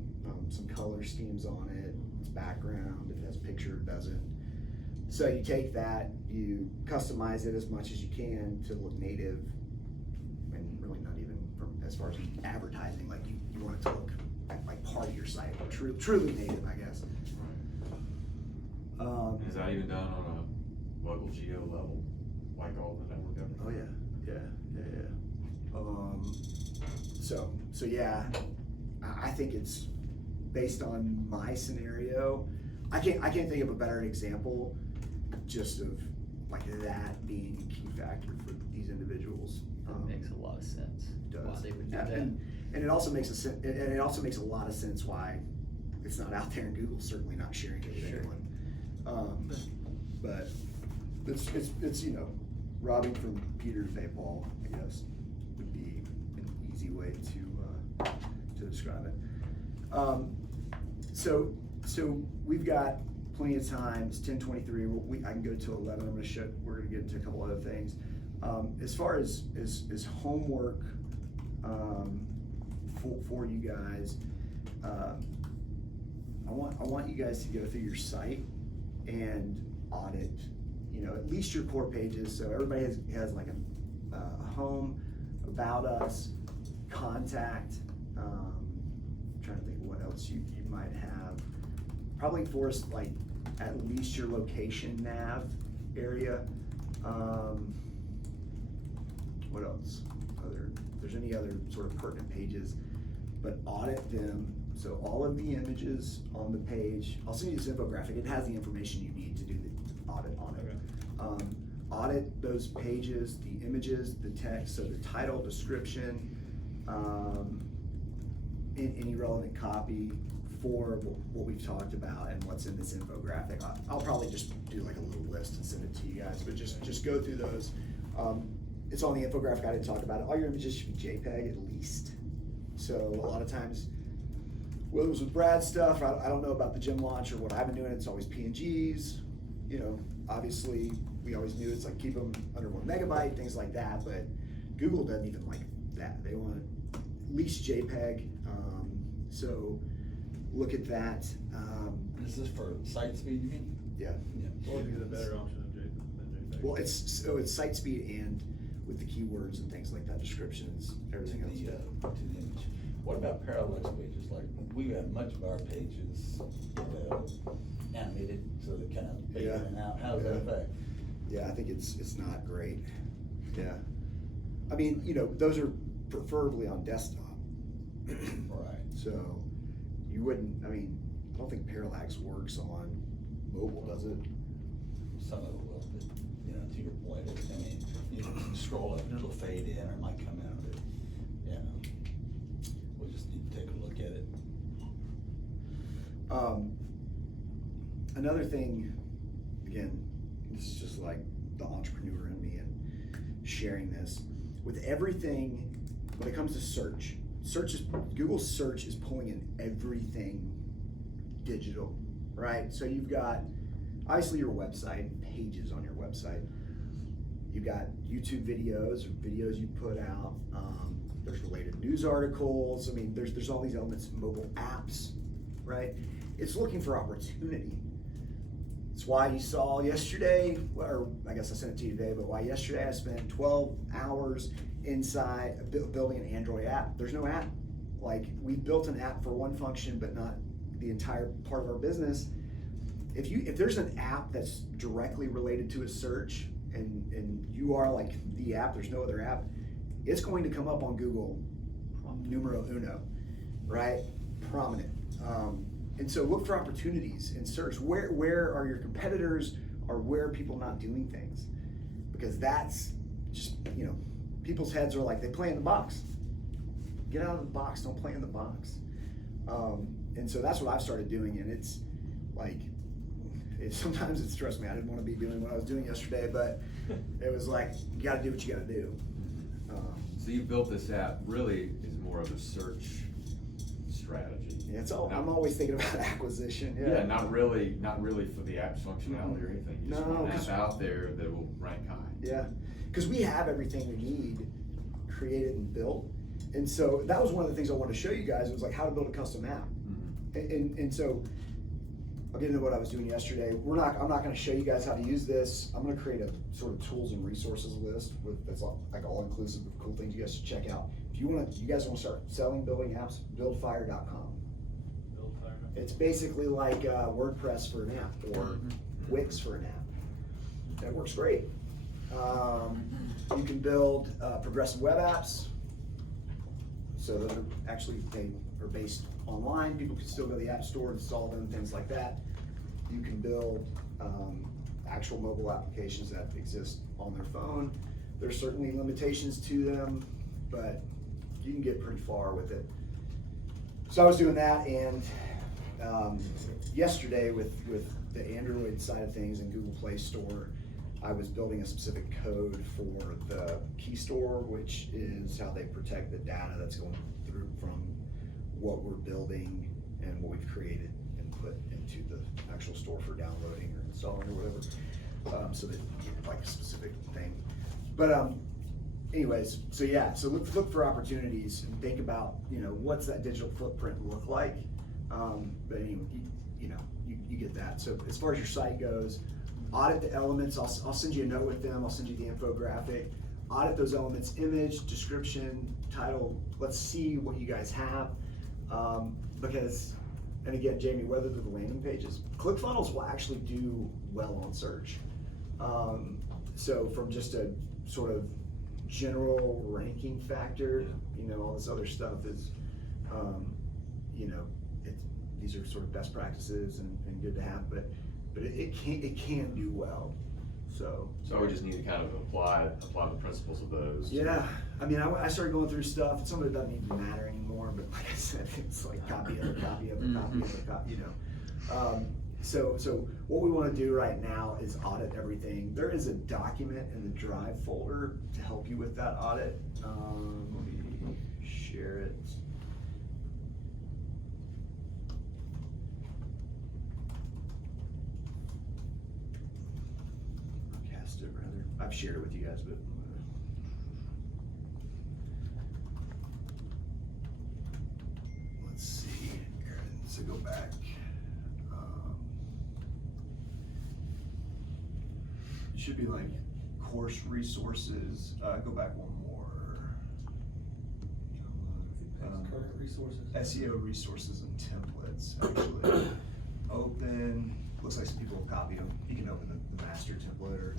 some color schemes on it, its background, if it has a picture, it doesn't. So you take that, you customize it as much as you can to look native, and really not even from as far as advertising, like you want it to look like part of your site, truly native, I guess. Is that even done on a local geo level, like all the network everything? Oh yeah. So yeah, I think it's based on my scenario. I can't think of a better example just of like that being a key factor for these individuals. That makes a lot of sense. Does. Why they would do Yeah, that. and it also makes a lot of sense why it's not out there, and Google's certainly not sharing it with anyone. But it's robbing from Peter to pay Paul, I guess, would be an easy way to describe it. So we've got plenty of time. It's 10:23. I can go to 11. We're gonna get into a couple other things. As far as homework for you guys, I want you guys to go through your site and audit, at least your core pages. So everybody has like a home, about us, contact. Trying to think what else you might have. Probably for us, like at least your location nav area. What else? If there's any other sort of pertinent pages, but audit them. So all of the images on the page, I'll send you this infographic. It has the information you need to do the audit on it. Okay. Audit those pages, the images, the text, so the title, description, any relevant copy for what we've talked about and what's in this infographic. I'll probably just do like a little list and send it to you guys, but just go through those. It's on the infographic. I didn't talk about it. All your images should be JPEG at least. So a lot of times, whether it was with Brad's stuff, I don't know about the gym launch or what I've been doing, it's always PNGs. Obviously we always knew it's like keep them under 1 megabyte, things like that, but Google doesn't even like that. They want at least JPEG. So look at that. Is this for site speed, you mean? Yeah. What would be the better option than JPEG? Well, it's site speed and with the keywords and things like that, descriptions, everything else. To the image. What about parallax pages? Like, we have much of our pages, animated, so they kind of fade in and out. How does that affect? Yeah, I think it's not great. Yeah. I mean, those are preferably on desktop. Right. So you wouldn't, I don't think parallax works on mobile, does it? Some of it will, but, to your point, you can scroll up and it'll fade in or it might come out of it. We'll just need to take a look at it. Another thing, again, this is just like the entrepreneur in me and sharing this. With everything, when it comes to search, Google search is pulling in everything digital, right? So you've got, obviously your website, pages on your website. You've got YouTube videos or videos you put out. There's related news articles. There's all these elements, mobile apps, right? It's looking for opportunity. It's why you saw yesterday, or I guess I sent it to you today, but why yesterday I spent 12 hours inside building an Android app. There's no app. Like, we built an app for one function, but not the entire part of our business. If there's an app that's directly related to a search and you are like the app, there's no other app, it's going to come up on Google numero uno, right? Prominent. And so look for opportunities in search. Where are your competitors, or where are people not doing things? Because that's just, people's heads are like, they play in the box. Get out of the box, don't play in the box. And so that's what I've started doing, and it's like, sometimes it stressed me. I didn't want to be doing what I was doing yesterday, but it was like, you gotta do what you gotta do. So you built this app really is more of a search strategy. Yeah, it's all, No. I'm always thinking about acquisition, Yeah, not really for the app's functionality or anything. You just No, want an 'cause- app out there that will rank high. Yeah, because we have everything we need created and built. And so that was one of the things I wanted to show you guys, was like how to build a custom app. And so I'll get into what I was doing yesterday. I'm not gonna show you guys how to use this. I'm gonna create a sort of tools and resources list that's all inclusive of cool things you guys should check out. If you guys wanna start selling, building apps, buildfire.com. Build fire. It's basically like WordPress for an app or Wix for an app. That works great. You can build progressive web apps. So those are actually, they are based online. People can still go to the App Store, install them, things like that. You can build actual mobile applications that exist on their phone. There's certainly limitations to them, but you can get pretty far with it. So I was doing that, and yesterday with the Android side of things in Google Play Store, I was building a specific code for the key store, which is how they protect the data that's going through from what we're building and what we've created and put into the actual store for downloading or installing or whatever. So that you get like a specific thing. But anyways, so yeah, so look for opportunities and think about, what's that digital footprint look like. But anyway, you get that. So as far as your site goes, audit the elements. I'll send you a note with them. I'll send you the infographic. Audit those elements: image, description, title. Let's see what you guys have. Because, and again, Jamie, whether they're the landing pages, ClickFunnels will actually do well on search. So from just a sort of general ranking factor, all this other stuff is, these are sort of best practices and good to have, but it can do well. So we just need to kind of apply the principles of those. Yeah, I mean, I started going through stuff, and some of it doesn't even matter anymore, but like I said, it's like copy of a copy of a copy of a copy, So what we want to do right now is audit everything. There is a document in the Drive folder to help you with that audit. Let me share it. Cast it rather. I've shared it with you guys, but. Let's see, Aaron, so go back. It should be like course resources, go back one more. Current resources. SEO resources and templates, actually. Open, looks like some people have copied them. You can open the master template or,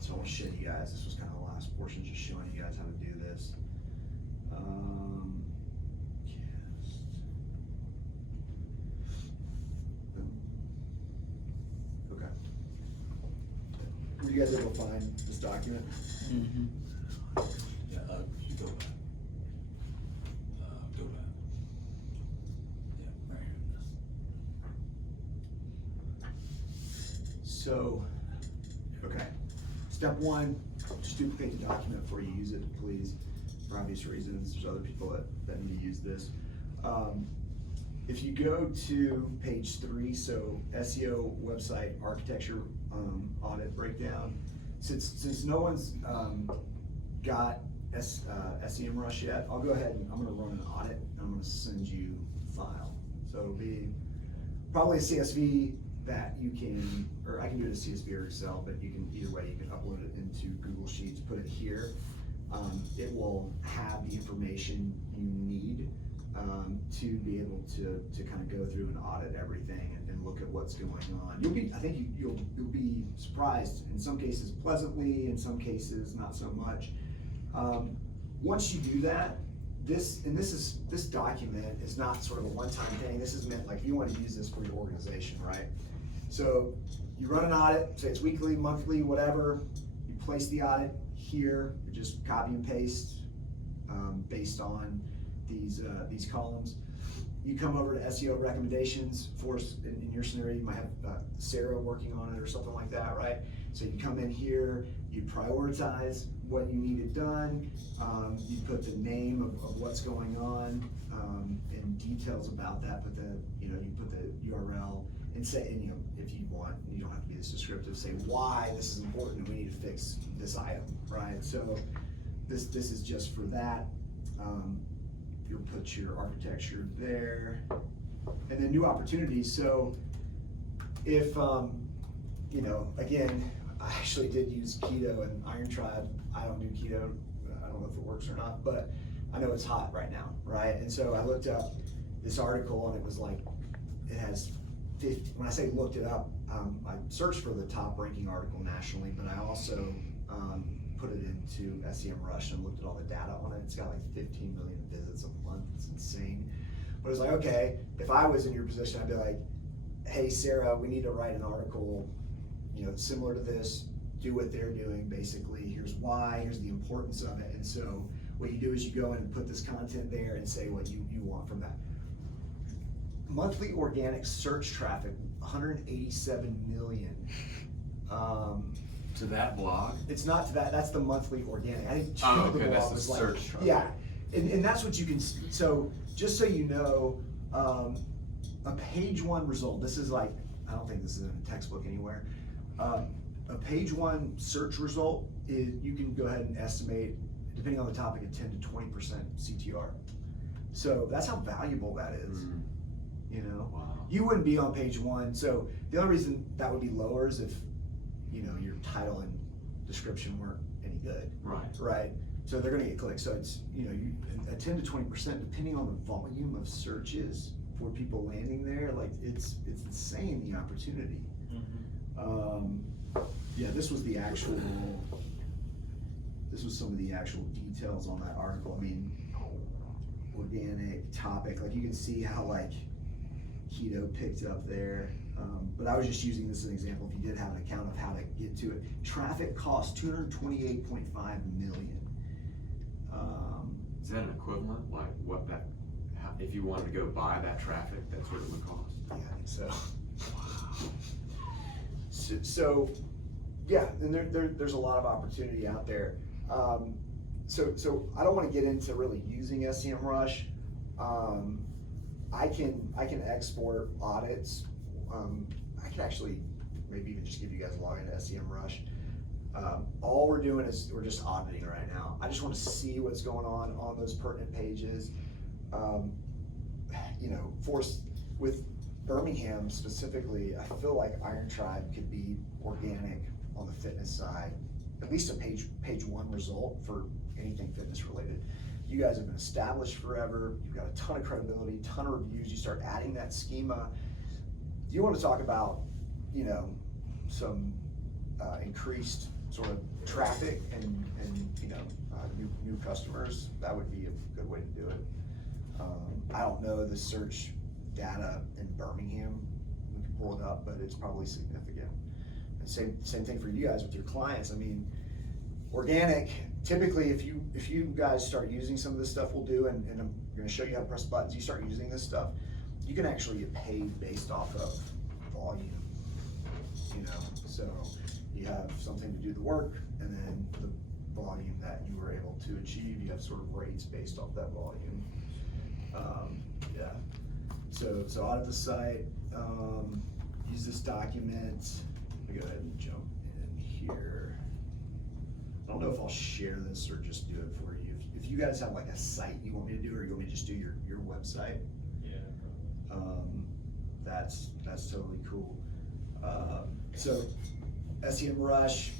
So I want to show you guys, this was kind of the last portion, just showing you guys how to do this. Cast. Boom. Okay. Were you guys able to find this document? Mm-hmm. Yeah, you go back. Go back. Yeah, right here. So, okay. Step one, just duplicate the document before you use it, please, for obvious reasons. There's other people that need to use this. If you go to page 3, so SEO website architecture audit breakdown, since no one's got SEMrush yet, I'll go ahead and I'm gonna run an audit and I'm gonna send you the file. So it'll be probably a CSV that you can, or I can do it as CSV or Excel, but you can, either way, you can upload it into Google Sheets, put it here. It will have the information you need to be able to kind of go through and audit everything and look at what's going on. I think you'll be surprised, in some cases pleasantly, in some cases not so much. Once you do that, this document is not sort of a one-time thing. This is meant like you want to use this for your organization, right? So you run an audit, say it's weekly, monthly, whatever. You place the audit here. You just copy and paste based on these columns. You come over to SEO recommendations. In your scenario, you might have Sarah working on it or something like that, right? So you come in here, you prioritize what you needed done, you put the name of what's going on, and details about that, but you put the URL and say, and if you want, you don't have to be this descriptive, say why this is important, we need to fix this item, right? So this is just for that. You'll put your architecture there, and then new opportunities. So if, again, I actually did use Keto and Iron Tribe. I don't do Keto. I don't know if it works or not, but I know it's hot right now, right? And so I looked up this article, and it was like, it has 50, when I say looked it up, I searched for the top ranking article nationally, but I also put it into SEMrush and looked at all the data on it. It's got like 15 million visits a month. It's insane. But it's like, okay, if I was in your position, I'd be like, hey, Sarah, we need to write an article, similar to this, do what they're doing, basically. Here's why, here's the importance of it. And so what you do is you go in and put this content there and say what you want from that. Monthly organic search traffic, 187 million. To that blog? It's not to that, that's the monthly organic. I think Oh, the okay, that's blog the was search traffic. Yeah, and that's what you can, so just so you know, a page one result, this is like, I don't think this is in a textbook anywhere. A page one search result is, you can go ahead and estimate, depending on the topic, a 10 to 20% CTR. So that's how valuable that is. Wow. You wouldn't be on page one, so the only reason that would be lower is if, your title and description weren't any good. Right? So they're gonna get clicked, so it's, a 10 to 20%, depending on the volume of searches for people landing there, like, it's insane, the opportunity. Yeah, this was some of the actual details on that article. I mean, organic topic, like you can see how like Keto picked up there. But I was just using this as an example. If you did have an account of how to get to it. Traffic cost $228.5 million. Is that an equivalent? Like if you wanted to go buy that traffic, that's what it would cost? Yeah, I think so. So yeah, and there's a lot of opportunity out there. So I don't want to get into really using SEMrush. I can export audits. I could actually maybe even just give you guys a login to SEMrush. All we're doing is we're just auditing right now. I just want to see what's going on those pertinent pages. With Birmingham specifically, I feel like Iron Tribe could be organic on the fitness side, at least a page one result for anything fitness related. You guys have been established forever. You've got a ton of credibility, ton of reviews. You start adding that schema. You want to talk about, some increased sort of traffic and new customers. That would be a good way to do it. I don't know the search data in Birmingham. We can pull it up, but it's probably significant. And same thing for you guys with your clients. I mean, organic, typically if you guys start using some of this stuff we'll do, and I'm gonna show you how to press buttons, you start using this stuff, you can actually get paid based off of volume, so you have something to do the work, and then the volume that you were able to achieve, you have sort of rates based off that volume. Yeah, so audit the site, use this document. Let me go ahead and jump in here. I don't know if I'll share this or just do it for you. If you guys have like a site you want me to do, or you want me to just do your website, Yeah. that's totally cool. So SEMrush,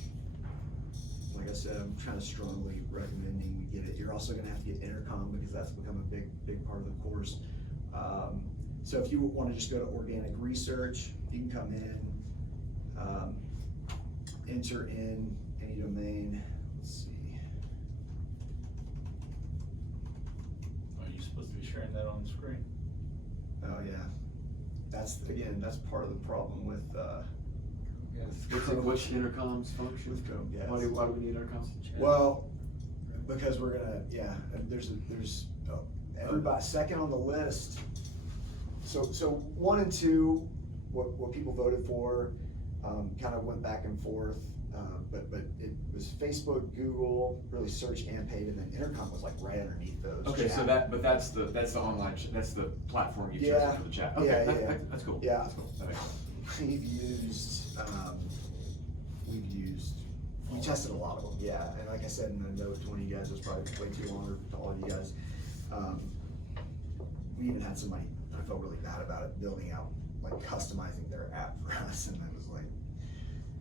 like I said, I'm kind of strongly recommending we get it. You're also gonna have to get Intercom because that's become a big part of the course. So if you want to just go to organic research, you can come in, enter in any domain. Let's see. Are you supposed to be sharing that on the screen? Oh yeah, that's part of the problem with What's Intercom's function? with Chrome. Yes. Why do we need Intercom? Well, because we're gonna, there's everybody second on the list. So 1 and 2, what people voted for, kind of went back and forth. but it was Facebook, Google, really search and paid, and then Intercom was like right underneath those. Okay, so chat. that's the online, that's the platform you've Yeah. chosen for the chat. Okay, Yeah, that- yeah. that's cool. Yeah. That's cool. That makes sense. We tested a lot of them, yeah, and like I said, and I know to one of you guys, it was probably way too long, or to all of you guys. We even had somebody, I felt really bad about it, building out, like customizing their app for us, and I was like,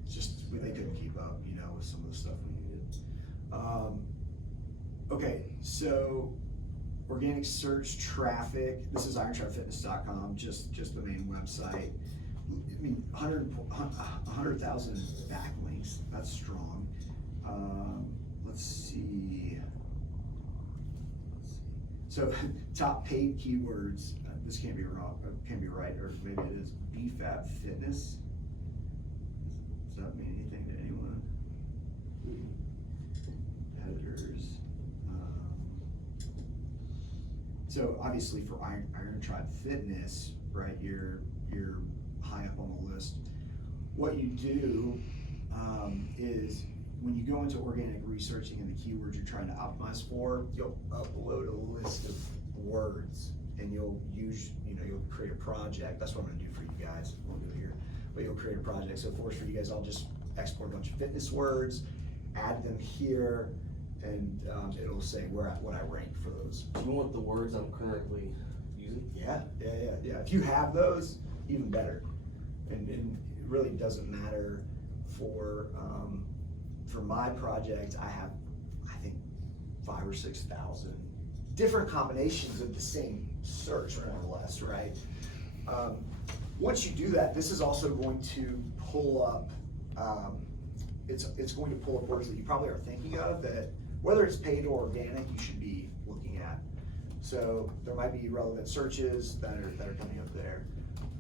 it's just, they couldn't keep up, you know, with some of the stuff we needed. Okay, so organic search traffic, this is irontrapfitness.com, just the main website. I mean, 100,000 backlinks, that's strong. Let's see. So top paid keywords, this can't be wrong, can't be right, or maybe it is, BFAB fitness. Does that mean anything to anyone? Editors. So obviously for Iron Tribe Fitness, right, you're high up on the list. What you do is when you go into organic researching and the keywords you're trying to optimize for, you'll upload a list of words and you'll create a project. That's what I'm gonna do for you guys. We'll do it here, but you'll create a project. So for you guys, I'll just export a bunch of fitness words, add them here, and it'll say what I rank for those. Do you want the words I'm currently using? Yeah. If you have those, even better. And it really doesn't matter for my project. I have, I think, 5,000 or 6,000 different combinations of the same search, more or less, right? Once you do that, this is also going to pull up. It's going to pull up words that you probably are thinking of that, whether it's paid or organic, you should be looking at. So there might be relevant searches that are coming up there.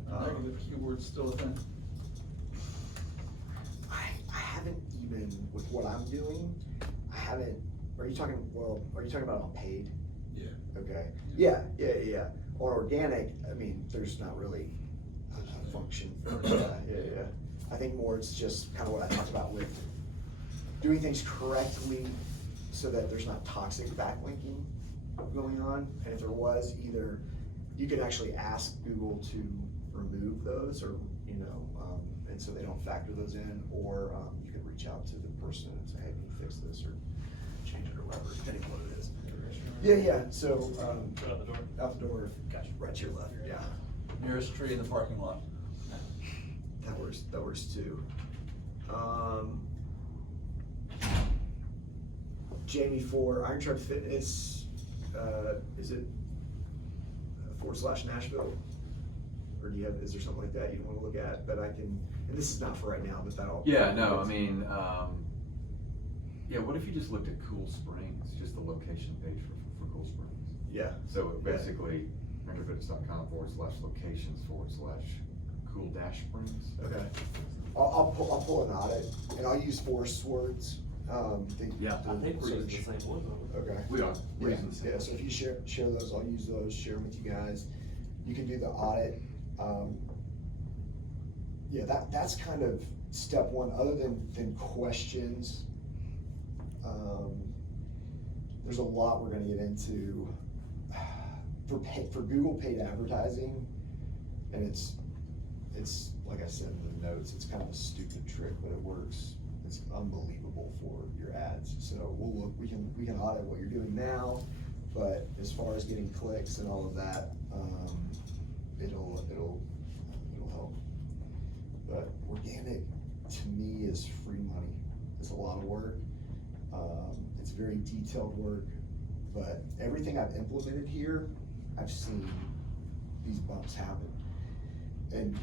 Negative keywords still a thing? I haven't even, with what I'm doing, are you talking about on paid? Yeah. Okay, yeah. On organic, I mean, there's not really a function for yeah. I think more it's just kind of what I talked about with doing things correctly so that there's not toxic backlinking going on. And if there was, either you could actually ask Google to remove those, or and so they don't factor those in, or you could reach out to the person and say, hey, can you fix this or change it or whatever, depending on what it is. Yeah. So Go out the door. out the door, Gotcha. right to your left. Yeah, Nearest tree in the parking lot. that works too. Jamie, for Iron Tribe Fitness, is it / Nashville? Or is there something like that you want to look at that I can, and this is not for right now, but that'll. Yeah, no, I mean, what if you just looked at Cool Springs, just the location page for Cool Springs? Yeah. So basically, irontrapfitness.com/locations/ cool-springs. Okay. I'll pull an audit, and I'll use force words. Yeah. I think we're using search. the same one, though. Okay. We are. We're Yeah, using the same. yeah, so if you share those, I'll use those, share them with you guys. You can do the audit. That's kind of step one, other than questions. There's a lot we're gonna get into for Google paid advertising, and it's like I said in the notes, it's kind of a stupid trick, but it works. It's unbelievable for your ads. So we'll look, we can audit what you're doing now, but as far as getting clicks and all of that, it'll help. But organic to me is free money. It's a lot of work. It's very detailed work, but everything I've implemented here, I've seen these bumps happen. And